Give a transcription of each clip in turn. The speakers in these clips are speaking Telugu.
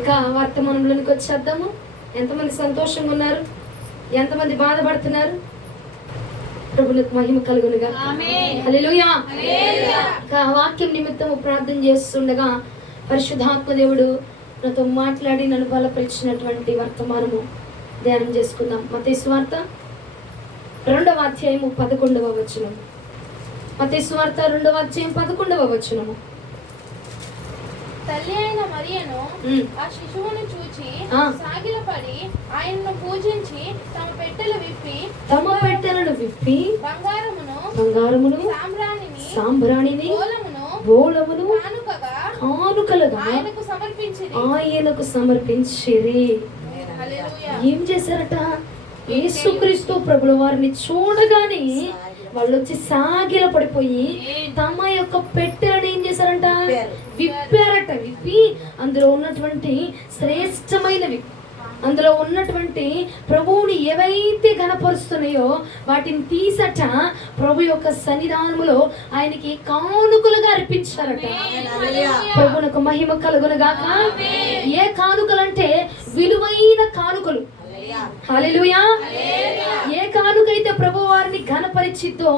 ఇక వర్తమానంలోనికి వచ్చేద్దాము. ఎంతమంది సంతోషంగా ఉన్నారు? ఎంతమంది బాధపడుతున్నారు? ప్రభులకు మహిమ కలుగునుగా. ఇక వాక్యం నిమిత్తము ప్రార్థన చేస్తుండగా పరిశుద్ధాత్మ దేవుడు నాతో మాట్లాడి నన్ను బలపరిచినటువంటి వర్తమానము ధ్యానం చేసుకుందాం. మత స్వార్థ రెండవ అధ్యాయము పదకొండవ వచనం మత స్వార్థ రెండవ అధ్యాయం పదకొండవ వచనము. తల్లి అయిన మరియను. ఆ శిశువును చూచి. సాగిలపడి ఆయన్ను పూజించి తమ పెట్టెలు విప్పి తమ పెట్టెలను విప్పి బంగారమును బంగారమును సాంబ్రాణిని సాంబ్రాణిని గోలమును బోళమును కానుకగా కానుకలుగా ఆయనకు సమర్పించింది ఆయనకు సమర్పించిరి. ఏం చేశారట? యేసుక్రీస్తు ప్రభుల వారిని చూడగానే వాళ్ళు వచ్చి సాగిల పడిపోయి తమ యొక్క పెట్టెలను అందులో ఉన్నటువంటి శ్రేష్టమైనవి అందులో ఉన్నటువంటి ప్రభువుని ఏవైతే గనపరుస్తున్నాయో వాటిని తీసట ప్రభు యొక్క సన్నిధానములో ఆయనకి కానుకలుగా అర్పించారట ప్రభునకు మహిమ కలుగునుగాక. ఏ కానుకలంటే విలువైన కానుకలు. ఏ కానుకైతే ప్రభు వారిని ఘనపరిచిద్దో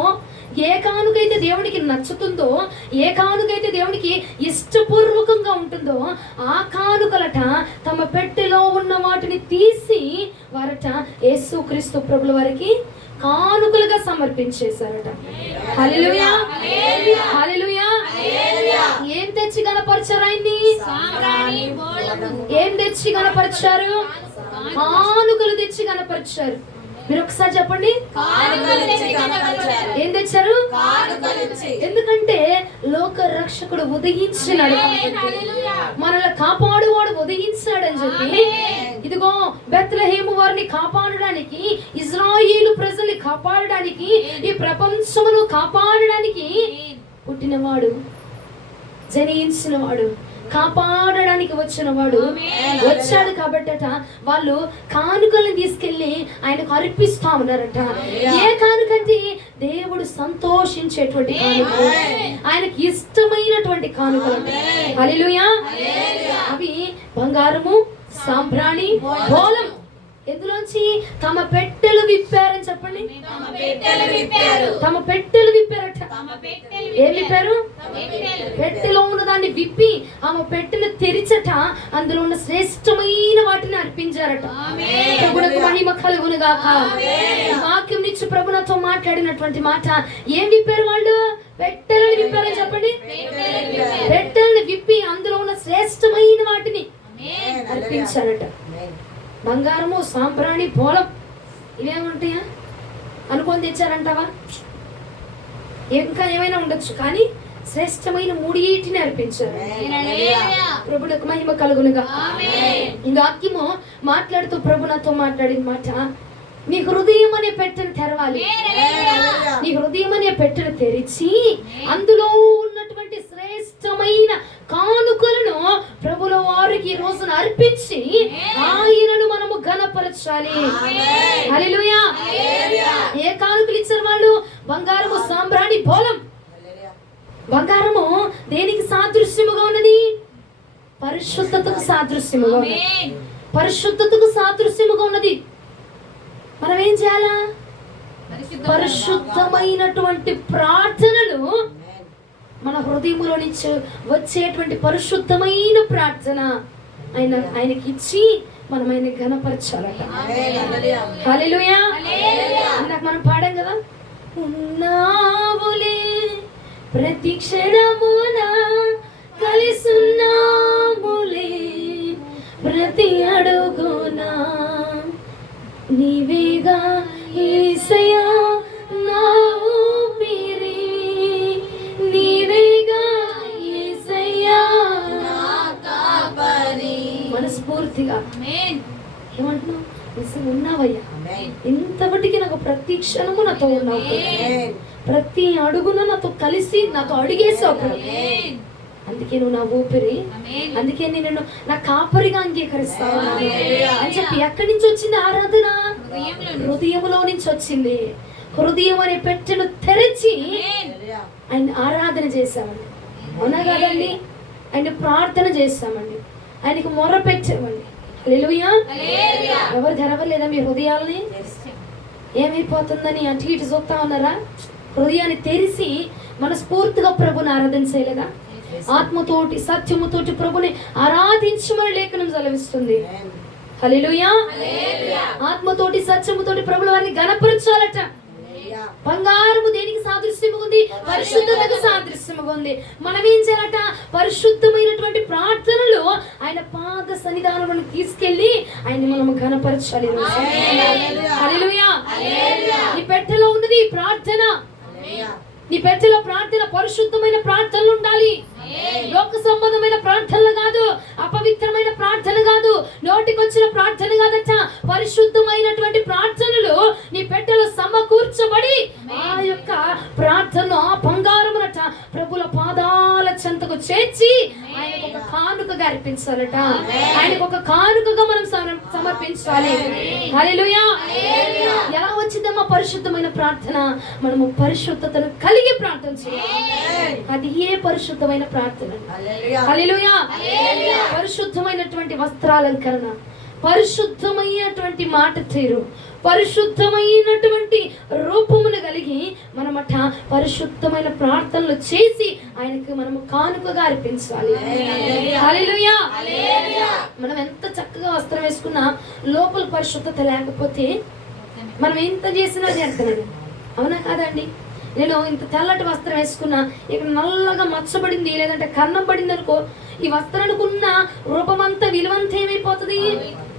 ఏ కానుకైతే దేవునికి నచ్చుతుందో ఏ కానుకైతే దేవునికి ఇష్టపూర్వకంగా ఉంటుందో ఆ కానుకలట తమ పెట్టెలో ఉన్న వాటిని తీసి వారట యేసుక్రీస్తు ప్రభుల వారికి కానుకలుగా సమర్పించేశారట. ఏం తెచ్చి గణపరిచారు ఆయన్ని? ఏం తెచ్చి గణపరిచారు? కానుకలు తెచ్చి గణపరిచారు. మీరు ఒకసారి చెప్పండి. ఏం తెచ్చారు? ఎందుకంటే లోక రక్షకుడు ఉదయించినాడు మనల్ని కాపాడువాడు ఉదయించాడని చెప్పి ఇదిగో బెత్లహేము వారిని కాపాడడానికి ఇజ్రాయేలు ప్రజల్ని కాపాడడానికి ఈ ప్రపంచమును కాపాడడానికి పుట్టినవాడు జనించినవాడు. కాపాడడానికి వచ్చినవాడు వచ్చాడు కాబట్టట వాళ్ళు కానుకలను తీసుకెళ్ళి ఆయనకు అర్పిస్తా ఉన్నారట. ఏ కానుకంటే దేవుడు సంతోషించేటువంటి కానుకలు. ఆయనకి ఇష్టమైనటువంటి కానుకలు. అవి బంగారము సాంబ్రాణి బోలం ఎందులోంచి? తమ పెట్టెలు విప్పారని చెప్పండి. తమ పెట్టెలు విప్పారట. ఏం విప్పారు? పెట్టెలో. ఉన్న దాన్ని విప్పి ఆమె పెట్టెను తెరిచట. అందులో ఉన్న శ్రేష్టమైన వాటిని అర్పించారట. ప్రభునకు మహిమ కలుగును గాక వాక్యం నుంచి ప్రభునతో మాట్లాడినటువంటి మాట. ఏం విప్పారు వాళ్ళు? పెట్టెలను విప్పారని చెప్పండి. పెట్టెలను విప్పి అందులో ఉన్న శ్రేష్టమైన వాటిని అర్పించారట. బంగారము సాంబ్రాణి పోలం ఇవేముంటాయా? అనుకొని తెచ్చారంటావా? ఇంకా ఏమైనా ఉండొచ్చు. కానీ శ్రేష్టమైన మూడింటిని అర్పించారు. ప్రభునకు మహిమ కలుగునుగా. ఈ వాక్యము మాట్లాడుతూ ప్రభు నాతో మాట్లాడిన మాట నీ హృదయం అనే పెట్టెను తెరవాలి. నీ హృదయం అనే పెట్టెను తెరిచి అందులో ఉన్నటువంటి శ్రేష్టమైన కానుకలను ప్రభుల వారికి ఈ రోజున అర్పించి ఆయనను మనము ఘనపరచాలి. హల్లెలూయా. ఏ కానుకలు ఇచ్చారు వాళ్ళు? బంగారము సాంబ్రాణి బోలం బంగారము దేనికి సాదృశ్యముగా ఉన్నది? పరిశుద్ధతకు సాదృశ్యముగా పరిశుద్ధతకు సాదృశ్యముగా ఉన్నది. మనం ఏం చేయాలా పరిశుద్ధమైనటువంటి ప్రార్థనలు మన హృదయములో నుంచి వచ్చేటువంటి పరిశుద్ధమైన ప్రార్థన ఆయన ఆయనకి ఇచ్చి మనం ఆయన ఘనపరచాలట. హల్లెలూయా ఇందాక మనం పాడాం కదా? ఉన్నావులే ప్రతి క్షణమున కలిసున్నాములే ప్రతి అడుగునా నీవేగా యేసయ్యా మనస్ఫూర్తిగా ఏమంటున్నావు? ఉన్నావయ్యా. ఇంతవటికి నాకు ప్రతి క్షణము నాతో ఉన్నావు ప్రతి అడుగున నాతో కలిసి నాతో అడిగేసావు. అందుకే నువ్వు నా ఊపిరి. అందుకే నేను నా కాపరిగా అంగీకరిస్తాను. అని చెప్పి ఎక్కడి నుంచి వచ్చింది ఆరాధన? హృదయంలో నుంచి. వచ్చింది. హృదయం అనే పెట్టెను తెరిచి ఆయన ఆరాధన చేశామండి. అవునా కదండి? ఆయన ప్రార్థన చేశామండి. ఆయనకు మొర్ర పెట్టేవండి ఎవరు తెరవలేదా మీ హృదయాలని? ఏమైపోతుందని అటు ఇటు చూస్తా ఉన్నారా? హృదయాన్ని తెరిచి మనస్ఫూర్తిగా ప్రభుని ఆరాధించలేదా ఆత్మతోటి సత్యముతోటి ప్రభుని ఆరాధించమని లేఖనం సెలవిస్తుంది. హల్లెలూయా. ఆత్మతోటి సత్యముతోటి ప్రభుల వారిని గణపరచాలట బంగారము దేనికి సాదృశ్యముగా ఉంది పరిశుద్ధతకు సాదృశ్యముగా ఉంది మనం ఏం చేయాలట? ప్రార్థనలు ఆయన పాద సన్నిధానంలో తీసుకెళ్ళి ఆయన మనం ఘనపరచాలి. నీ పెట్టెలో ఉన్నది ప్రార్థన. నీ పెట్టెలో ప్రార్థన పరిశుద్ధమైన ప్రార్థనలు ఉండాలి. లోక సంబంధమైన ప్రార్థనలు కాదు అపవిత్రమైన ప్రార్థన కాదు నోటికొచ్చిన ప్రార్థన కాదట. పరిశుద్ధమైనటువంటి ప్రార్థనలు నీ పెట్టెలో సమకూర్చబడి ఆ యొక్క ప్రార్థన బంగారమునట ప్రభుల పాదాల చెంతకు చేర్చి కానుకగా అర్పించాలట. ఆయనకు ఒక కానుకగా మనం సమ- సమర్పించాలి. హల్లెలూయా. ఎలా వచ్చిందమ్మా పరిశుద్ధమైన ప్రార్థన? మనము పరిశుద్ధతను కలిగి ప్రార్థన చేయాలి. అది ఏ పరిశుద్ధమైన ప్రార్థన. హల్లెలూయా. పరిశుద్ధమైనటువంటి వస్త్రాలంకరణ. పరిశుద్ధమైనటువంటి మాట తీరు. పరిశుద్ధమైనటువంటి రూపమును మనమట పరిశుద్ధమైన ప్రార్థనలు చేసి ఆయనకి మనము కానుకగా అర్పించాలి. మనం ఎంత చక్కగా వస్త్రం వేసుకున్నా లోపల పరిశుద్ధత లేకపోతే మనం ఎంత చేసినా చేస్తానండి అవునా కాదండి? నేను ఇంత తెల్లటి వస్త్రం వేసుకున్నా ఇక్కడ నల్లగా మచ్చబడింది లేదంటే కన్నం పడింది అనుకో ఈ వస్త్రానికి ఉన్న రూపమంతా విలువంతా ఏమైపోతుంది?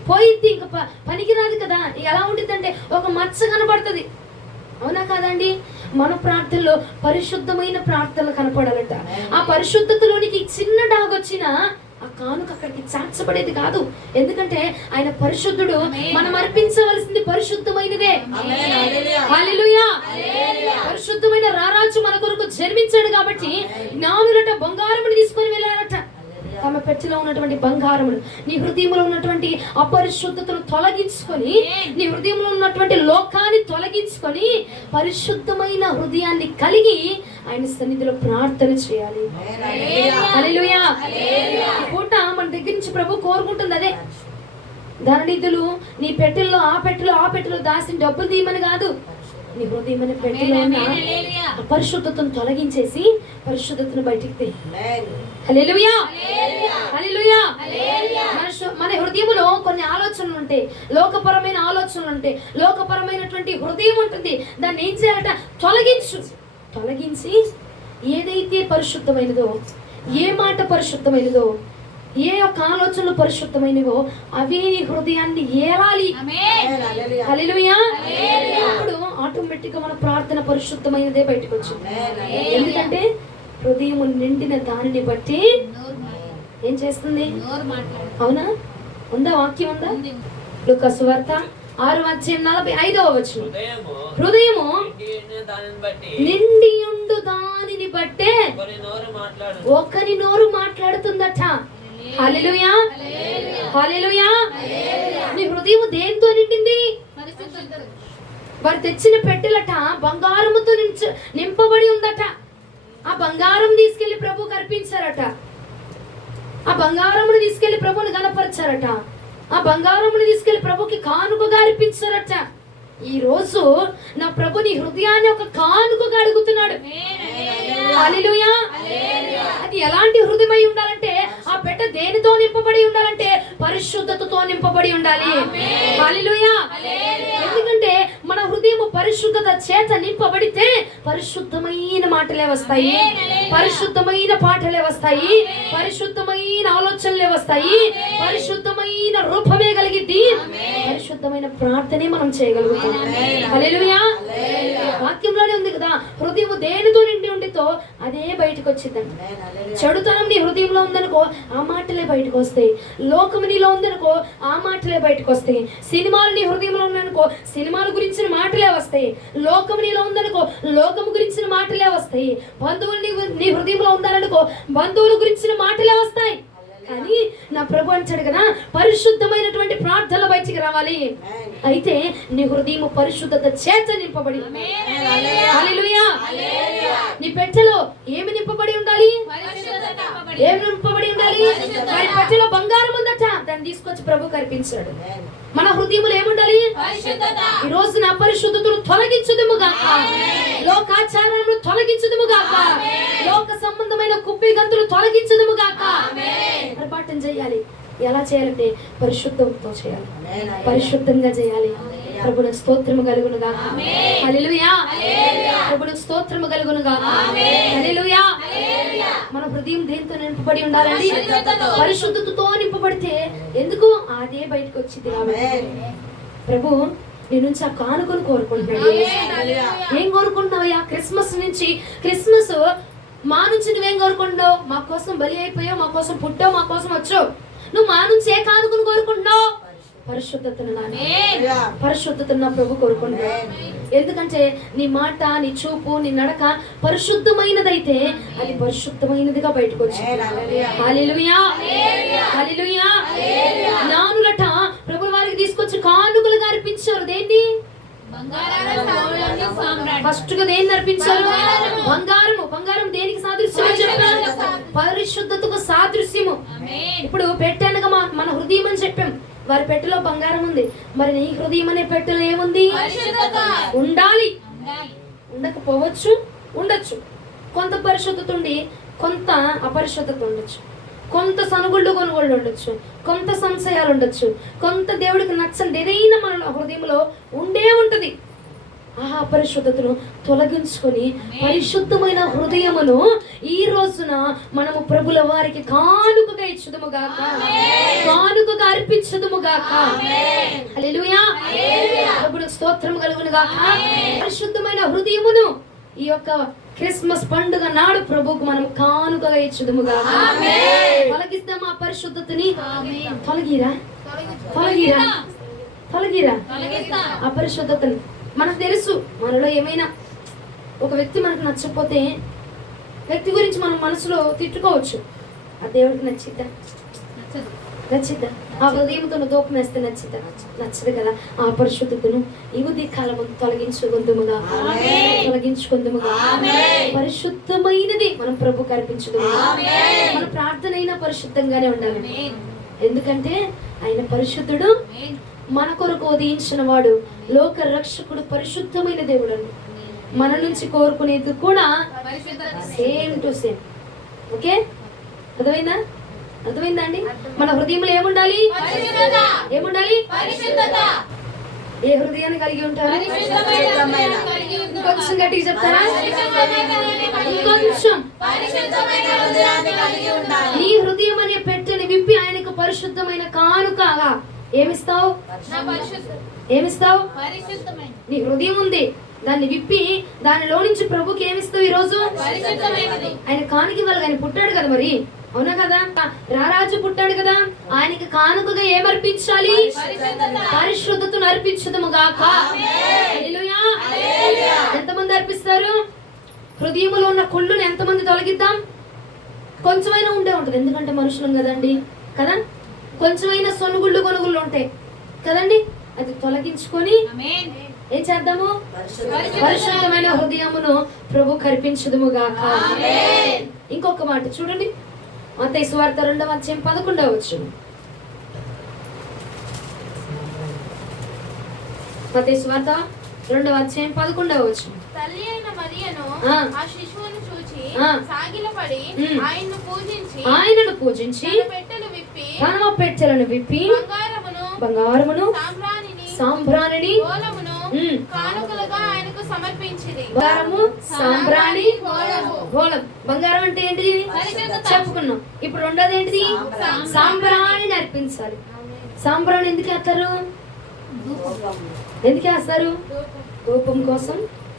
పోయింది ఇంకా పనికిరాదు కదా. ఎలా ఉంటుందంటే ఒక మచ్చ కనబడుతుంది. అవునా కాదండి? మన ప్రార్థనలో పరిశుద్ధమైన ప్రార్థనలు కనపడాలట. ఆ పరిశుద్ధతలోనికి చిన్న డాగ్ వచ్చినా ఆ కానుక అక్కడికి చాచబడేది కాదు. ఎందుకంటే ఆయన పరిశుద్ధుడు మనం అర్పించవలసింది పరిశుద్ధమైనదే. పరిశుద్ధమైన రారాజు మన కొరకు జన్మించాడు కాబట్టి జ్ఞానులట బంగారముని తీసుకొని వెళ్ళారట తమ పెట్టెలో ఉన్నటువంటి బంగారమును నీ హృదయంలో ఉన్నటువంటి అపరిశుద్ధతను తొలగించుకొని నీ హృదయంలో ఉన్నటువంటి లోకాన్ని తొలగించుకొని పరిశుద్ధమైన హృదయాన్ని కలిగి ఆయన సన్నిధిలో ప్రార్థన చేయాలి. పూట మన దగ్గర నుంచి ప్రభు కోరుకుంటుంది అదే. ధననిధులు నీ పెట్టెల్లో ఆ పెట్టెలో ఆ పెట్టెలో దాసిన డబ్బులు తీయమని కాదు. నీ హృదయమైన పెట్టెలో ఉన్న అపరిశుద్ధతను తొలగించేసి పరిశుద్ధతను బయటికి తీ హల్లెలూయా. హల్లెలూయా. మన హృదయములో కొన్ని ఆలోచనలు ఉంటాయి లోకపరమైన ఆలోచనలు ఉంటాయి లోకపరమైనటువంటి హృదయం ఉంటుంది. దాన్ని ఏం చేయాలట? తొలగించు. తొలగించి ఏదైతే పరిశుద్ధమైనదో ఏ మాట పరిశుద్ధమైనదో ఏ యొక్క ఆలోచనలు పరిశుద్ధమైనవో అవే నీ హృదయాన్ని ఏలాలి. హల్లెలూయా. అప్పుడు ఆటోమేటిక్గా మన ప్రార్థన పరిశుద్ధమైనదే బయటకు వచ్చింది ఎందుకంటే హృదయం నిండిన దానిని బట్టి ఏం చేస్తుంది? అవునా? ఉందా వాక్యం ఉందా? లుకాసు వార్త ఆరు అధ్యాయం నలభై ఐదవ వచనం. హృదయము నిండి ఉండు దానిని బట్టే ఒకరి నోరు మాట్లాడు ఒకరి నోరు మాట్లాడుతుందట. హల్లెలూయా. హల్లెలూయా. నీ హృదయం దేంతో నిండింది? వారు తెచ్చిన పెట్టెలట బంగారముతో నింపబడి ఉందట. ఆ బంగారం తీసుకెళ్ళి ప్రభు కర్పించారట ఆ బంగారమును తీసుకెళ్ళి ప్రభుని గనపరిచారట ఆ బంగారమును తీసుకెళ్ళి ప్రభుకి కానుకగా అర్పించారట. ఈ రోజు నా ప్రభు నీ హృదయాన్ని ఒక కానుకగా అడుగుతున్నాడు. అది ఎలాంటి హృదయమై ఉండాలంటే ఆ పెట్ట దేనితో నింపబడి ఉండాలంటే పరిశుద్ధతతో నింపబడి ఉండాలి. ఎందుకంటే మన హృదయం పరిశుద్ధత చేత నింపబడితే పరిశుద్ధమైన మాటలే వస్తాయి. పరిశుద్ధమైన పాటలే వస్తాయి. పరిశుద్ధమైన ఆలోచనలే వస్తాయి. పరిశుద్ధమైన రూపమే కలిగిద్ది. పరిశుద్ధమైన ప్రార్థనే మనం చేయగలుగుతాం. వాక్యంలోనే ఉంది కదా. హృదయం దేనితో నిండి ఉండితో అదే బయటకు వచ్చిందండి చెడుతనం నీ హృదయంలో ఉందనుకో ఆ మాటలే బయటకు వస్తాయి. లోకము నీలో ఉందనుకో ఆ మాటలే బయటకు వస్తాయి. సినిమాలు నీ హృదయంలో ఉందనుకో సినిమాల గురించిన మాటలే వస్తాయి. లోకము నీలో ఉందనుకో లోకము గురించిన మాటలే వస్తాయి. బంధువులు నీ నీ హృదయంలో ఉందనుకో బంధువుల గురించిన మాటలే వస్తాయి. కానీ నా ప్రభు అంటాడు కదా పరిశుద్ధమైనటువంటి ప్రార్థనలు బయటికి రావాలి. అయితే నీ హృదయం పరిశుద్ధత చేత నింపబడి. నీ పెట్టెలో ఏమి నింపబడి ఉండాలి? ఏమి నింపబడి ఉండాలి? పెట్టెలో బంగారం తీసుకొచ్చి ప్రభు కనిపించాడు మన హృదయములు ఏముండాలి? ఈ రోజు నా పరిశుద్ధతను తొలగించుదుము గాక. లోకాచారాలను తొలగించుదుము గాక. లోక సంబంధమైన కుప్పి గంతులు తొలగించుదుము గాక. చేయాలి. ఎలా చేయాలంటే పరిశుద్ధంతో చేయాలి. పరిశుద్ధంగా చేయాలి. ప్రభుడు స్తోత్రము కలుగును గాక హల్లెలూయా. ప్రభుడు స్తోత్రము కలుగును గాక హల్లెలూయా. మన హృదయం దేంతో నింపబడి ఉండాలండి? పరిశుద్ధతతో. నింపబడితే ఎందుకు అదే బయటకు వచ్చింది ప్రభు నీ నుంచి ఆ కానుకను కోరుకుంటున్నాడు. ఏం కోరుకుంటున్నావయ్యా? క్రిస్మస్ నుంచి. క్రిస్మస్ మా నుంచి నువ్వేం కోరుకుంటున్నావు? మా కోసం బలి అయిపోయావు మా కోసం పుట్టావు మా కోసం వచ్చావు. నువ్వు మా నుంచి ఏ కానుకను కోరుకుంటున్నావు? పరిశుద్ధతను పరిశుద్ధతను నా ప్రభు కోరుకుంటున్నాడు ఎందుకంటే నీ మాట నీ చూపు నీ నడక పరిశుద్ధమైనదైతే అది పరిశుద్ధమైనదిగా బయటకు వచ్చింది. హల్లెలూయా హల్లెలూయా జ్ఞానులట ప్రభు వారికి తీసుకొచ్చి కానుకలుగా అర్పించారు. దేన్ని? ఫస్ట్గా దేన్ని అర్పించారు? బంగారము. బంగారం దేనికి సాదృశ్యం చెప్పారు. పరిశుద్ధతకు సాదృశ్యము. ఇప్పుడు పెట్టానుగా మన హృదయం అని చెప్పాం. వారి పెట్టెలో బంగారం ఉంది. మరి నీ హృదయం అనే పెట్టెలో ఏముంది? ఉండాలి. ఉండకపోవచ్చు ఉండొచ్చు. కొంత పరిశుద్ధత ఉండి కొంత అపరిశుద్ధత ఉండొచ్చు. కొంత సనుగుళ్ళు కొనుగోళ్ళు ఉండొచ్చు. కొంత సంశయాలు ఉండొచ్చు. కొంత దేవుడికి నచ్చండి ఏదైనా మన హృదయంలో ఉండే ఉంటది. ఆ అపరిశుద్ధతను తొలగించుకొని పరిశుద్ధమైన హృదయమును ఈ రోజున మనము ప్రభుల వారికి కానుకగా ఇచ్చుదుము గాక కానుకగా అర్పించుదుము గాక హల్లెలూయా. ప్రభుడు స్తోత్రం కలుగును గాక పరిశుద్ధమైన హృదయమును ఈ యొక్క క్రిస్మస్ పండుగ నాడు ప్రభుకు మనం కానుకగా ఇచ్చుదుము గాక తొలగిద్దాం ఆ పరిశుద్ధతని. తొలగిరా? తొలగిరా? తొలగిరా? అపరిశుద్ధతని మనకు తెలుసు మనలో ఏమైనా ఒక వ్యక్తి మనకు నచ్చకపోతే వ్యక్తి గురించి మనం మనసులో తిట్టుకోవచ్చు. ఆ దేవుడికి నచ్చిద్దా? నచ్చిద్దా? ఆ హృదయంతో దూపం వేస్తే నచ్చిద్దా? నచ్చదు కదా. ఆ పరిశుద్ధతను ఈ ఉదయ కాలం తొలగించుకుందుముగా. తొలగించుకుందుముగా పరిశుద్ధమైనది మనం ప్రభు కల్పించుదుముగా మన ప్రార్థన అయినా పరిశుద్ధంగానే ఉండాలి. ఎందుకంటే ఆయన పరిశుద్ధుడు. మన కొరకు ఉదయించిన వాడు లోక రక్షకుడు పరిశుద్ధమైన దేవుడు అండి మన నుంచి కోరుకునేది కూడా సేమ్ టు సేమ్ ఓకే? అర్థమైందా? అర్థమైందా అండి? మన హృదయంలో ఏముండాలి? ఏముండాలి? ఏ హృదయాన్ని కలిగి ఉంటారు? కొంచెం గట్టిగా చెప్తారా? కొంచెం నీ హృదయం అనే పెట్టెని విప్పి ఆయనకు పరిశుద్ధమైన కానుకగా ఏమిస్తావు? ఏమిస్తావు? నీ హృదయం ఉంది. దాన్ని విప్పి దానిలో నుంచి ప్రభుకి ఏమిస్తావు ఈ రోజు ఆయన కానుక ఇవ్వాలి ఆయన పుట్టాడు కదా మరి? అవునా కదా? రారాజు పుట్టాడు కదా? ఆయనకి కానుకగా ఏమర్పించాలి? పరిశుద్ధతను అర్పించదము గాక. ఎంతమంది అర్పిస్తారు? హృదయములో ఉన్న కుళ్ళును ఎంతమంది తొలగిద్దాం? కొంచెమైనా ఉండే ఉంటుంది. ఎందుకంటే మనుషులం కదండి. కదా? కొంచెమైనా సొనుగుళ్ళు కొనుగుళ్ళు ఉంటాయి కదండి? అది తొలగించుకొని ఏం చేద్దాము? పరిశుద్ధమైన హృదయమును ప్రభు కల్పించదుము గాక ఇంకొక మాట చూడండి. మత్తయి సువార్త రెండవ అధ్యాయం పదకొండవ వచ్చు మత్తయి సువార్త రెండవ అధ్యాయం పదకొండవ వచ్చు తల్లి అయిన మరియను ఆ. శిశువును చూచి. సాగిలపడి. ఆయన్ను పూజించి ఆయనను పూజించి పెట్టెలు కనమ పెట్టెలను విప్పి బంగారమును బంగారమును సాంబ్రాణిని. కానుకలుగా ఆయనకు సమర్పించింది బంగారము సాంబ్రాణి. గోళం. బంగారం అంటే ఏంటిది. చెప్పుకున్నాం. ఇప్పుడు రెండోది ఏంటిది? సాంబ్రాణి. సాంబ్రాణిని అర్పించాలి. సాంబ్రాణి ఎందుకు వేస్తారు ఎందుకు వేస్తారు ధూపం కోసం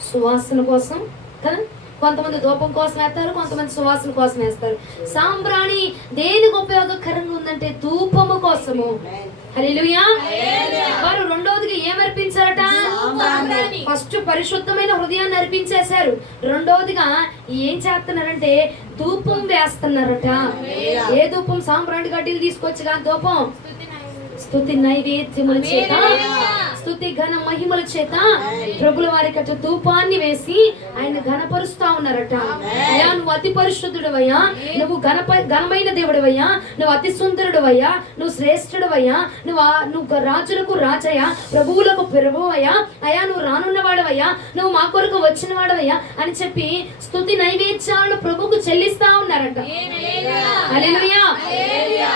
సువాసన కోసం కదా? కొంతమంది ధూపం కోసం వేస్తారు కొంతమంది సువాసన కోసం వేస్తారు. సాంబ్రాణి దేనికి ఉపయోగకరంగా ఉందంటే ధూపము కోసము. వారు రెండవదిగా ఏమర్పించారట. ఫస్ట్ పరిశుద్ధమైన హృదయాన్ని అర్పించేశారు. రెండవదిగా ఏం చేస్తున్నారంటే ధూపం వేస్తున్నారట. ఏ ధూపం? సాంబ్రాణి గడ్డీలు తీసుకొచ్చిగా ధూపం. స్తుతి నైవేద్యముల చేత. స్తుతి ఘన మహిమల చేత ప్రభుల వారి కట్ట ధూపాన్ని వేసి ఆయన ఘనపరుస్తా ఉన్నారట. అయ్యా నువ్వు అతి పరిశుద్ధుడవయ్యా. నువ్వు ఘనప ఘనమైన దేవుడవయ్యా. నువ్వు అతి సుందరుడవయ్యా. నువ్వు శ్రేష్ఠుడవయ్యా. నువ్వు నువ్వు రాజులకు రాజయ్యా. ప్రభువులకు ప్రభువయ్యా. అయ్యా నువ్వు రానున్నవాడవయ్యా. నువ్వు మా కొరకు వచ్చిన వాడవయ్యా అని చెప్పి స్తుతి నైవేద్యాలను ప్రభుకు చెల్లిస్తా ఉన్నారట.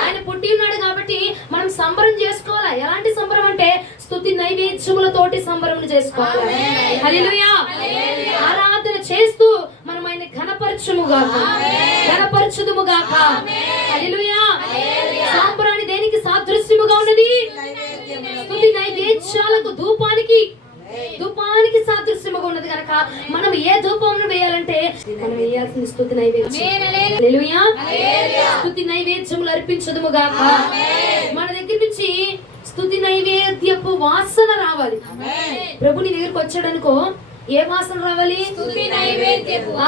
ఆయన పుట్టి ఉన్నాడు కాబట్టి మనం సంబరం చేసుకోవాలా? ఎలాంటి సంబరం అంటే స్తుతి నైవేద్యములతోటి సంబరం చేసుకోవాలి. ఆరాధన చేస్తూ మనం ఆయన ఘనపరచుము గాక ఘనపరచుదుము గాక హల్లెలూయా. సాంబ్రాణి దేనికి సాదృశ్యముగా ఉన్నది? నైవేద్యాలకు ధూపానికి. ధూపానికి సాదృశ్యముగా ఉన్నది కనుక మనం ఏ ధూపం వేయాలంటే మనం వేయాల్సిన స్తుతి నైవేద్యం. స్తుతి నైవేద్యములు అర్పించదుము గాక మన దగ్గర నుంచి స్తుతి నైవేద్యపు వాసన రావాలి. ప్రభు నీ దగ్గరికి వచ్చాడనుకో ఏ వాసన రావాలి?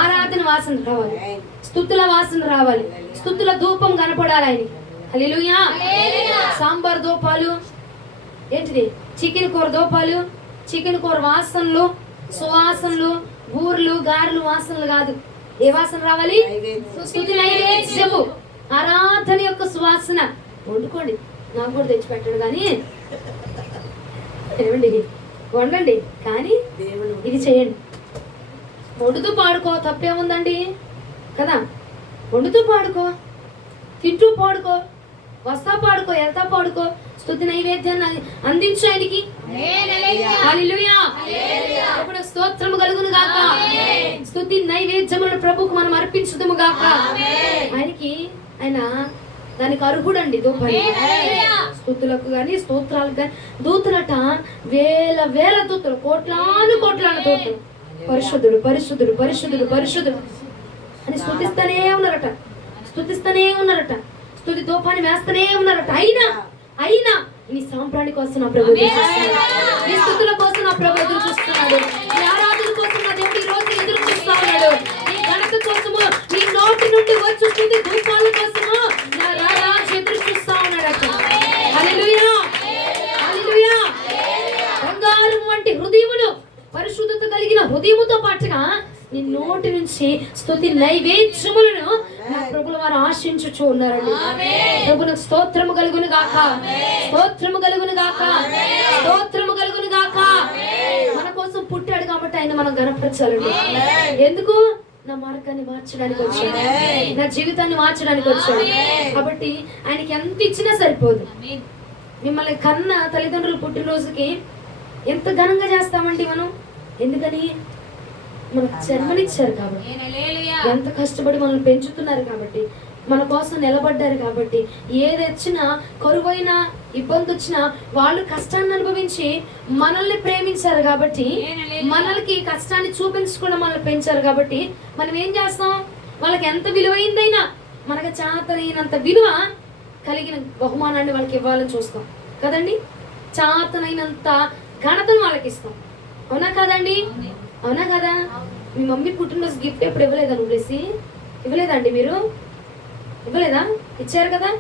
ఆరాధన వాసన రావాలి. స్తుతుల వాసన రావాలి. స్తుతుల ధూపం కనపడాలి ఆయన హల్లెలూయా. సాంబార్ దూపాలు ఏంటిది? చికెన్ కూర దూపాలు చికెన్ కూర వాసనలు సువాసనలు బూర్లు గారెలు వాసనలు కాదు. ఏ వాసన రావాలి? నైవేద్యము. ఆరాధన యొక్క సువాసన. వండుకోండి. నాకు కూడా తెచ్చి పెట్టాడు కానీ ఏమండి? వండండి. కానీ ఇది చేయండి. వండుతూ పాడుకో తప్పేముందండి? కదా? వండుతూ పాడుకో తింటూ పాడుకో వస్తా పాడుకో వెళ్తా పాడుకో స్తుతి నైవేద్యాన్ని అందించు ఆయనకి. ఇప్పుడు స్తోత్రము కలుగును గాక. స్తుతి నైవేద్యములను ప్రభుకు మనం అర్పించుదుము గాక. ఆయనకి ఆయన దానికి అర్హుడండి దూపాలి స్తుతులకు గాని స్తోత్రాలకు గాని దూతలట వేల వేల దూతలు కోట్లాను కోట్లాను దూతలు. పరిశుద్ధుడు పరిశుద్ధుడు పరిశుద్ధుడు పరిశుద్ధుడు. అని స్తుతిస్తూనే ఉన్నారట. స్తుతిస్తూనే ఉన్నారట. స్తుతి దూపాన్ని వేస్తూనే ఉన్నారట. అయినా అయినా నీ సాంప్రాణి కోసం నా ప్రభు చూస్తున్నాడు. నీ స్థుతుల కోసం నా ప్రభు ఎదురు చూస్తున్నాడు. నీ ఆరాధన కోసం నా దేవుడు ఈ రోజు ఎదురు చూస్తా ఉన్నాడు నీ ఘనత కోసము నీ నోటి నుండి వచ్చి స్థుతి ధూపాల కోసము నా రారాజు ఎదురు చూస్తా ఉన్నాడట హల్లెలూయా హల్లెలూయా బంగారం వంటి హృదయమును పరిశుద్ధత కలిగిన హృదయముతో పాటుగా నీ నోటి నుంచి స్తుతి నైవేద్యములను నా ప్రభుల వారు ఆశించుచు ఉన్నారండి. ప్రభునకు స్తోత్రము కలుగును గాక. స్తోత్రము కలుగును గాక. స్తోత్రము కలుగును గాక. మన కోసం పుట్టాడు కాబట్టి ఆయన మనం గనపరచాలండి ఎందుకు? నా మార్గాన్ని మార్చడానికి వచ్చాడు. నా జీవితాన్ని మార్చడానికి వచ్చాడు. కాబట్టి ఆయనకి ఎంత ఇచ్చినా సరిపోదు. మిమ్మల్ని కన్న తల్లిదండ్రులు పుట్టినరోజుకి ఎంత ఘనంగా చేస్తామండి మనం? ఎందుకని? మనకు జన్మనిచ్చారు కాబట్టి. ఎంత కష్టపడి మనల్ని పెంచుతున్నారు కాబట్టి మన కోసం నిలబడ్డారు కాబట్టి ఏది వచ్చినా కరువైనా ఇబ్బంది వచ్చినా వాళ్ళు కష్టాన్ని అనుభవించి మనల్ని ప్రేమించారు కాబట్టి మనల్కి కష్టాన్ని చూపించకుండా మనల్ని పెంచారు కాబట్టి మనం ఏం చేస్తాం? వాళ్ళకి ఎంత విలువైందైనా మనకు చాతనైనంత విలువ కలిగిన బహుమానాన్ని వాళ్ళకి ఇవ్వాలని చూస్తాం. కదండి? చాతనైనంత ఘనతను వాళ్ళకి ఇస్తాం అవునా కదండి అవునా కదా? మీ మమ్మీ పుట్టినరోజు గిఫ్ట్ ఎప్పుడు ఇవ్వలేదా నువ్వు ఇవ్వలేదండి మీరు? ఇవ్వలేదా? ఇచ్చారు కదా?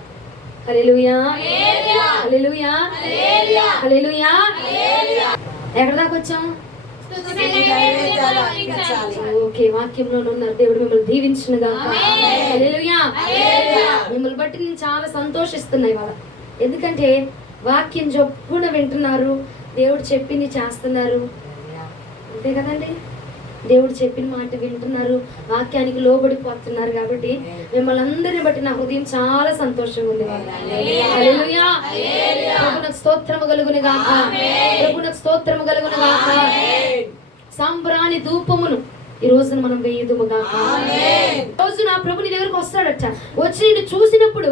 ఎక్కడ దాకా వచ్చాం ఓకే వాక్యంలో ఉన్నారు. దేవుడు మిమ్మల్ని దీవించిన మిమ్మల్ని బట్టి నేను చాలా సంతోషిస్తున్నా ఇవాళ. ఎందుకంటే వాక్యం చొప్పున వింటున్నారు. దేవుడు చెప్పింది చేస్తున్నారు. అంతే కదండి? దేవుడు చెప్పిన మాట వింటున్నారు వాక్యానికి లోబడిపోతున్నారు కాబట్టి మిమ్మల్ని అందరిని బట్టి నా హృదయం చాలా సంతోషంగా ఉంది. ప్రభునకు స్తోత్రము కలుగును గాక. ప్రభునకు స్తోత్రము కలుగును గాక. సాంబ్రాణి ధూపమును ఈ రోజున మనం వేయదుము గాక. ఈ రోజు నా ప్రభు నీ దగ్గరకు వస్తాడట. వచ్చి నిన్ను చూసినప్పుడు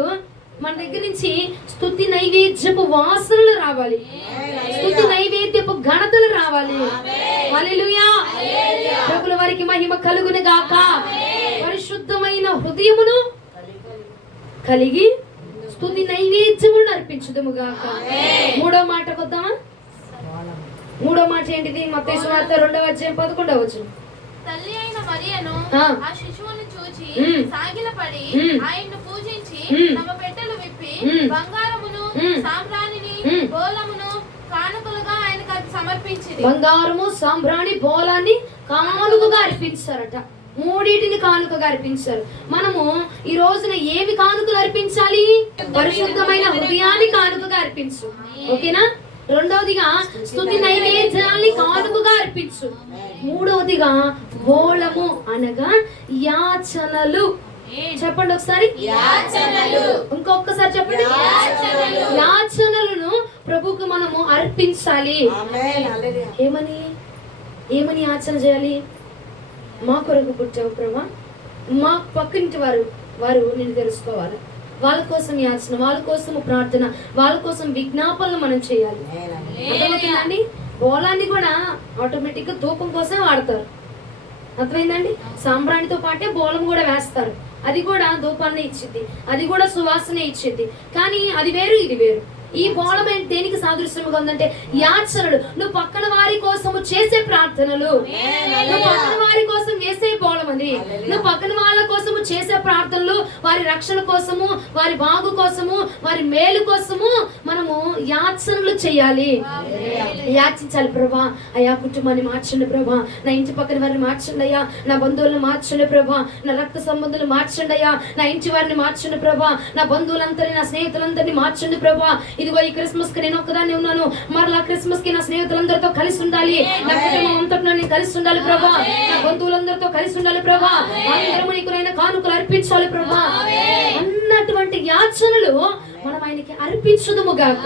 మన దగ్గర నుంచి స్తుతి నైవేద్యపు వాసనలు రావాలి. స్తుతి నైవేద్యపు ఘనతలు రావాలి. హల్లెలూయా ప్రభుల వారికి మహిమ కలుగును గాక. పరిశుద్ధమైన హృదయమును కలిగి స్తుతి నైవేద్యములను అర్పించుదుము గాక. మూడో మాట కొద్దామా మూడో మాట ఏంటిది? మత్తయి సువార్త రెండవ అధ్యాయం పదకొండవ వచ్చిన తల్లి అయిన మరియను ఆ. శిశువుని చూచి. సాగిలపడి. ఆయన్ను పూజించి. తమ పెట్టెలు ఉమ్. బంగారమును. సాంబ్రాణిని. గోళమును కానుకలుగా ఆయనకు అది సమర్పించింది బంగారము సాంబ్రాణి బోలాన్ని కానుకగా అర్పించారట. మూడింటిని కానుకగా అర్పించారు. మనము ఈ రోజున ఏవి కానుకలు అర్పించాలి? పరిశుద్ధమైన హృదయాన్ని కానుకగా అర్పించు. ఓకేనా? రెండవదిగా స్తుతి నైవేద్యాన్ని కానుకగా అర్పించు. మూడవదిగా బోళము అనగా యాచనలు. చెప్పండి ఒకసారి. ఇంకొకసారి చెప్పండి. యాచనలు. యాచనలను ప్రభుకు మనము అర్పించాలి. ఏమని? ఏమని యాచన చేయాలి? మా కొరకు పుట్టావు ప్రభా. మా పక్కింటి వారు వారు నేను తెలుసుకోవాలి. వాళ్ళ కోసం యాచన వాళ్ళ కోసం ప్రార్థన వాళ్ళ కోసం విజ్ఞాపనలు మనం చేయాలి. అర్థమవుతుందండి? బోలాన్ని కూడా ఆటోమేటిక్గా ధూపం కోసమే వాడతారు. అర్థమైందండి? సాంబ్రాణితో పాటే బోలం కూడా వేస్తారు. అది కూడా ధూపాన్ని ఇచ్చింది. అది కూడా సువాసన ఇచ్చింది. కానీ అది వేరు ఇది వేరు. ఈ బోళం ఏంటి దేనికి సాదృశ్యముగా ఉందంటే యాచనలు. నువ్వు పక్కన వారి కోసము చేసే ప్రార్థనలు. నువ్వు పక్కన వారి కోసం వేసే బోళం అది. నువ్వు పక్కన వాళ్ళ కోసము చేసే ప్రార్థనలు వారి రక్షణ కోసము వారి బాగు కోసము వారి మేలు కోసము మనము యాచనలు చేయాలి. యాచించాలి ప్రభా. అయ్యా కుటుంబాన్ని మార్చండి ప్రభా. నా ఇంటి పక్కన వారిని మార్చండి అయ్యా. నా బంధువులను మార్చండి ప్రభా. నా రక్త సంబంధులు మార్చండి అయ్యా. నా ఇంటి వారిని మార్చండి ప్రభా. నా బంధువులందరినీ నా స్నేహితులందరినీ మార్చండి ప్రభా. ఇదిగో ఈ క్రిస్మస్కి నేను ఒక్కదాన్ని ఉన్నాను. మరలా క్రిస్మస్కి నా స్నేహితులందరితో కలిసి ఉండాలి. నా కుటుంబం అంతటా నేను కలిసి ఉండాలి ప్రభా. నా బంధువులందరితో కలిసి ఉండాలి ప్రభా. అందరము నీకు నైనా కానుకలు అర్పించాలి ప్రభా. అన్నటువంటి యాచనలు మనం ఆయనకి అర్పించుదుము గాక.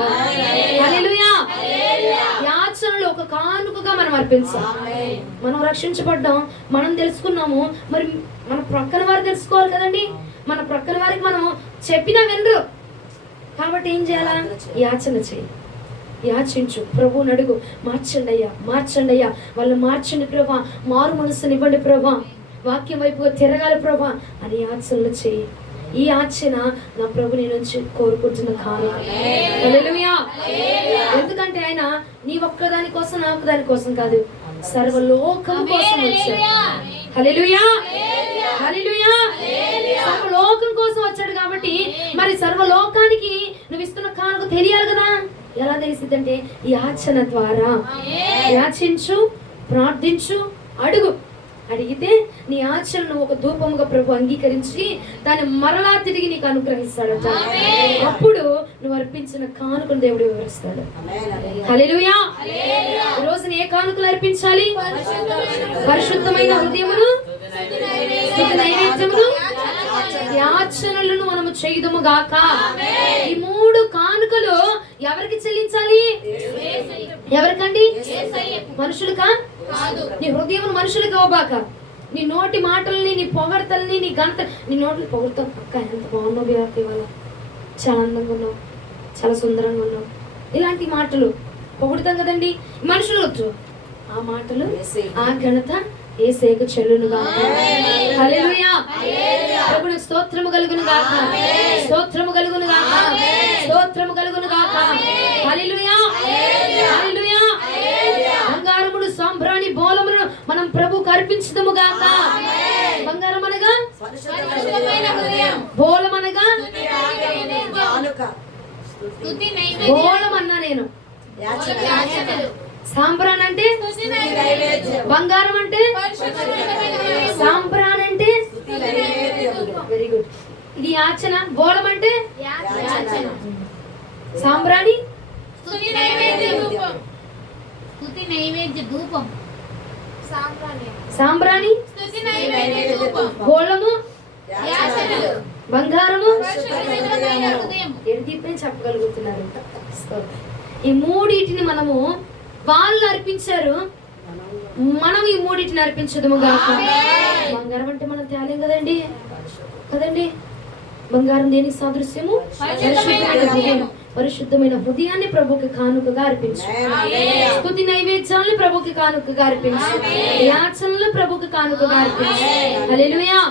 యాచనలు ఒక కానుకగా మనం అర్పించాలి మనం రక్షించబడ్డాం మనం తెలుసుకున్నాము మరి మన ప్రక్కన వారు తెలుసుకోవాలి కదండి? మన ప్రక్కన వారికి మనం చెప్పినా వినరు. కాబట్టి ఏం చేయాలా? యాచన చేయి. యాచించు. ప్రభువుని అడుగు. మార్చండి అయ్యా మార్చండి అయ్యా. వాళ్ళు మార్చండి ప్రభా. మారు మనసునివ్వండి ప్రభా. వాక్యం వైపుగా తిరగాలి ప్రభా. అని యాచనలు చేయి. ఈ ఆచన నా ప్రభు నేను నుంచి కోరుకుంటున్న కాను ఎందుకంటే ఆయన నీ ఒక్కదాని కోసం నా ఒక్కదాని కోసం కాదు సర్వలోకం కోసం వచ్చాడు. హల్లెలూయా. హల్లెలూయా. సర్వలోకం కోసం వచ్చాడు కాబట్టి మరి సర్వలోకానికి నువ్వు ఇస్తున్న కానుక తెలియాలి కదా? ఎలా తెలుస్తుందంటే ఈ ఆచన ద్వారా. యాచించు ప్రార్థించు అడుగు. అడిగితే నీ ఆచరణను ఒక ధూపముగా ప్రభు అంగీకరించి దాన్ని మరలా తిరిగి నీకు అనుగ్రహిస్తాడట. అప్పుడు నువ్వు అర్పించిన కానుకను దేవుడు వివరిస్తాడు. ఈ రోజున ఏ కానుకలు అర్పించాలి? పరిశుద్ధమైన హృదయమును? స్తుతి నైవేద్యమును? యాచనలను మనము చేయుదము గాక. ఈ మూడు కానుకలు ఎవరికి చెల్లించాలి? ఎవరికండి? మనుషులకా? నీ హృదయం మనుషులకు ఇవ్వబాక నీ నోటి మాటల్ని నీ పొగడతల్ని నీ గంట నీ నోట్లు పొగడతావు. అక్క ఎంత బాగున్నావు విరాట్ ఇవాళ. చాలా అందంగా ఉన్నావు. చాలా సుందరంగా ఉన్నావు. ఇలాంటి మాటలు పొగుడుతాం కదండి. మనుషులు వచ్చు ఆ మాటలు ఆ ఘనత ఏ సేక చెల్లునుగా హల్లెలూయా. స్తోత్రము కలుగును గాక స్తోత్రము కలుగును గాక స్తోత్రము కలుగును గాక హల్లెలూయా. హల్లెలూయా. బంగారమును సాంబ్రాణి బోలములను మనం ప్రభుకు అర్పించదము గాక బంగారం అనగా బోలం అనగా బోలం అన్నా నేను. సాంబ్రాన్ అంటే? బంగారం అంటే? సాంబ్రాన్ అంటే? Very good. ఇది యాచన. బోళం అంటే? సాంబ్రాణి స్తుతి నైవేద్య ధూపం స్తుతి నైవేద్య ధూపం సాంబ్రాణి సాంబ్రాణి స్తుతి నైవేద్య ధూపం బోళము యాచనలు బంగారము పరిశుద్ధమైన హృదయం ఎడిగిపోయి చెప్పగలుగుతున్నారు స్తోత్రం. ఈ మూడిటిని మనము వాళ్ళు అర్పించారు మనం ఈ మూడిటిని అర్పించదుము గాక బంగారం అంటే మనం తేలేం కదండి. కదండి. బంగారం దేనికి సాదృశ్యము? పరిశుద్ధమైన హృదయం పరిశుద్ధమైన హృదయాన్ని ప్రభుకి కానుకగా అర్పించు. స్తుతి నైవేద్యాలను ప్రభుకి కానుకగా అర్పించు. యాచనలు ప్రభుకి కానుకగా అర్పించు. హల్లెలూయా.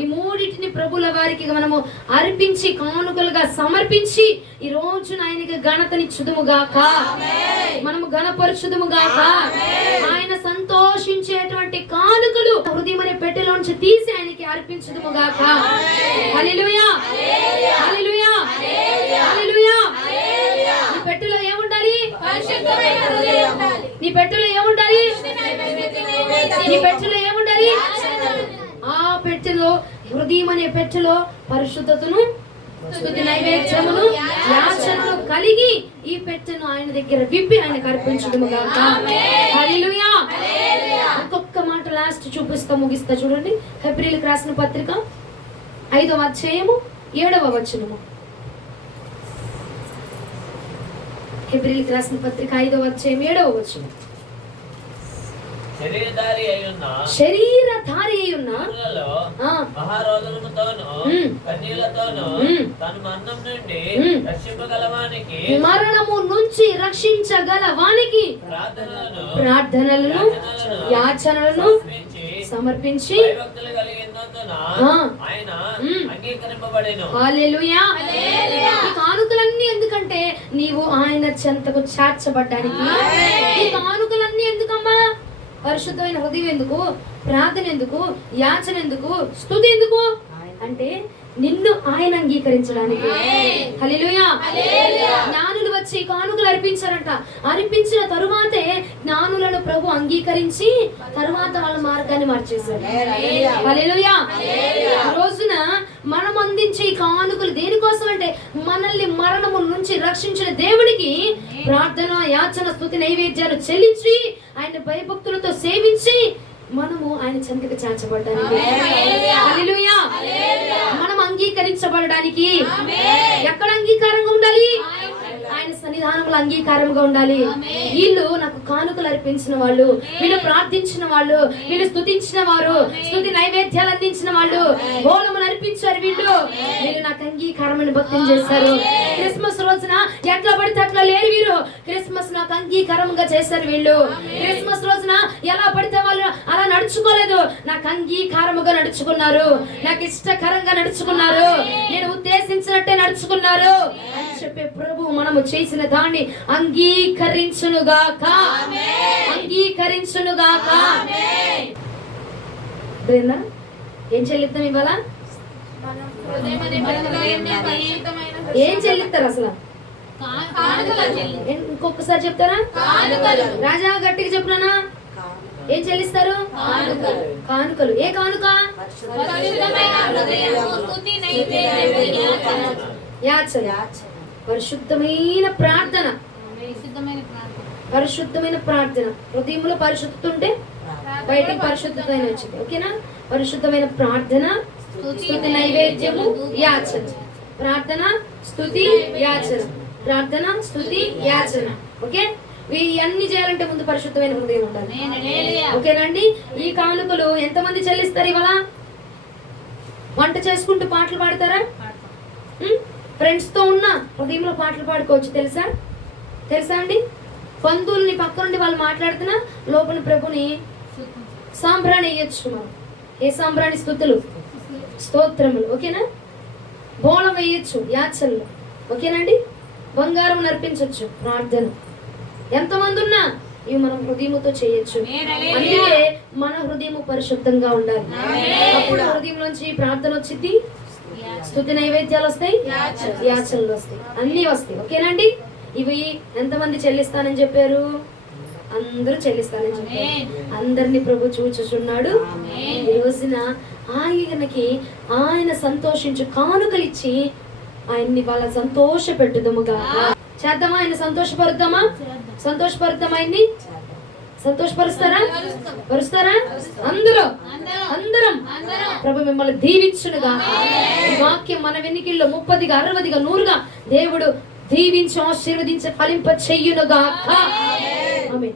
ఈ మూడిటిని ప్రభుల వారికి మనము అర్పించి కానుకలుగా సమర్పించి ఈ రోజు ఆయనకి ఘనతని చుదుముగాక మనము గణపరుచుదుము గాక ఆయన సంతోషించేటువంటి కానుకలు హృదయం అనే పెట్టెలోంచి తీసి ఆయనకి అర్పించుదుము గాక హల్లెలూయా. హల్లెలూయా. హల్లెలూయా. నీ పెట్టెలో ఏముండాలి. నీ పెట్టెలో ఏముండాలి? నీ పెట్టెలో ఏముండాలి? ఆ పెట్టెలో హృదయం అనే పెట్టెలో పరిశుద్ధతను నైవేద్యమును యాచనను కలిగి ఈ పెట్టెను ఆయన దగ్గర విప్పి ఆయన అర్పించడము గాక హల్లెలూయా. ఇంకొక మాట లాస్ట్ చూపిస్తా ముగిస్తా చూడండి. ఫిబ్రిల్కి రాసిన పత్రిక ఐదవ అధ్యాయము ఏడవ వచనము. ఫిబ్రిల్కి రాసిన పత్రిక ఐదవ అధ్యాయం ఏడవ వచనం. శరీరధారి. తన మరణం నుండి. రక్షింపగలవానికి మరణము నుంచి రక్షించగల వానికి ప్రార్థనలను ప్రార్థనలను యాచనలను సమర్పించి. ఆయన. అంగీకరింపబడెను కానుకలన్నీ ఎందుకంటే నీవు ఆయన చెంతకు చేర్చబడ్డానికి ఎందుకమ్మా పరిశుద్ధమైన హృదయం ఎందుకు? ప్రార్థన ఎందుకు? యాచన ఎందుకు? స్తుతి ఎందుకు? అంటే నిన్ను ఆయన అంగీకరించడానికి. జ్ఞానులు వచ్చి కానుకలు అర్పించారంట. అర్పించిన తరువాతే జ్ఞానులను ప్రభు అంగీకరించి తరువాత వాళ్ళ మార్గాన్ని మార్చేశారు. రోజున మనం అందించే ఈ కానుకలు దేనికోసం అంటే మనల్ని మరణము నుంచి రక్షించిన దేవునికి ప్రార్థన యాచన స్థుతి నైవేద్యాలు చెల్లించి ఆయన భయభక్తులతో సేవించి మనము ఆయన చెంతకు చేర్చబడడానికి మనం అంగీకరించబడడానికి ఎక్కడ అంగీకారంగా ఉండాలి? ఆయన సన్నిధానంలో అంగీకారంగా ఉండాలి. వీళ్ళు నాకు కానుకలు అర్పించిన వాళ్ళు వీళ్ళు ప్రార్థించిన వాళ్ళు వీళ్ళు స్తుతించిన వారు స్తుతి నైవేద్యాలు అందించిన వాళ్ళు బోలములు అర్పించారు వీళ్ళు. వీళ్ళు నాకు అంగీకారమైన భక్తిని చేశారు. క్రిస్మస్ రోజున ఎట్లా పడితే అట్లా లేరు వీరు. క్రిస్మస్ నాకు అంగీకారంగా చేశారు వీళ్ళు. క్రిస్మస్ రోజున ఎలా పడితే వాళ్ళు అలా నడుచుకోలేదు. నాకు అంగీకారముగా నడుచుకున్నారు. నాకు ఇష్టకరంగా నడుచుకున్నారు. నేను ఉద్దేశించినట్టే నడుచుకున్నారు. అని చెప్పే ప్రభు మనము చేసిన దాన్ని అంగీకరించునుగాక. అంగీకరించునుగాక? ఏం చెల్లిద్దాం ఇవాళ? ఏం చెల్లిస్తారు అసలు? ఇంకొకసారి చెప్తారా? రాజా గట్టిగా చెప్పునా ఏం చెల్లిస్తారు? కానుకలు. ఏ కానుక? పరిశుద్ధమైన పరిశుద్ధమైన ప్రార్థన. పరిశుద్ధమైన ప్రార్థన. హృదయంలో పరిశుద్ధత ఉంటే బయటికి పరిశుద్ధమైన వచ్చింది. ఓకేనా? పరిశుద్ధమైన ప్రార్థన. స్తుతి నైవేద్యము యాచన. ప్రార్థన స్తుతి యాచన. ప్రార్థన స్తుతి యాచన. ఓకే? ఇవన్నీ చేయాలంటే ముందు పరిశుద్ధమైన హృదయం ఉండాలి. ఓకేనండి? ఈ కానుకలు ఎంతమంది చెల్లిస్తారు ఇవాళ? వంట చేసుకుంటూ పాటలు పాడతారా? ఫ్రెండ్స్తో ఉన్న హృదయంలో పాటలు పాడుకోవచ్చు తెలుసా? తెలుసా అండి? బంధువుల్ని పక్క నుండి వాళ్ళు మాట్లాడుతున్నా లోపల ప్రభుని సాంబ్రాణి వేయచ్చు మనం. ఏ సాంబ్రాణి స్థుతులు స్తోత్రములు. ఓకేనా? బోళం వేయచ్చు యాచనలు. ఓకేనండి? బంగారం నర్పించవచ్చు ప్రార్థన. ఎంతమంది ఉన్నా ఇవి మనం హృదయముతో చేయొచ్చు. అందుకే మన హృదయము పరిశుద్ధంగా ఉండాలి. అప్పుడు హృదయంలోంచి ప్రార్థన వచ్చింది స్థుతి నైవేద్యాలు వస్తాయి. యాచనలు వస్తాయి. అన్నీ వస్తాయి. ఓకేనండి? ఇవి ఎంతమంది చెల్లిస్తానని చెప్పారు? అందరూ చెల్లిస్తానని చెప్పారు. అందరినీ ప్రభు చూచుచున్నాడు. ఈ రోజున ఆయనకి ఆయన సంతోషించు కానుకలిచ్చి ఆయన్ని వాళ్ళ సంతోష పెట్టుదముగా చేద్దామా? ఆయన సంతోషపరుద్దామా? సంతోషపరుద్దామా ఆయన్ని? సంతోషపరుస్తారా? పరుస్తారా? అందరూ. అందరం. ప్రభు మిమ్మల్ని దీవించునుగా. వాక్యం మన వెన్నికిల్లో ముప్పదిగా అరవదిగా నూరుగా దేవుడు దీవించి ఆశీర్వదించి ఫలింప చెయ్యునుగా ఆమె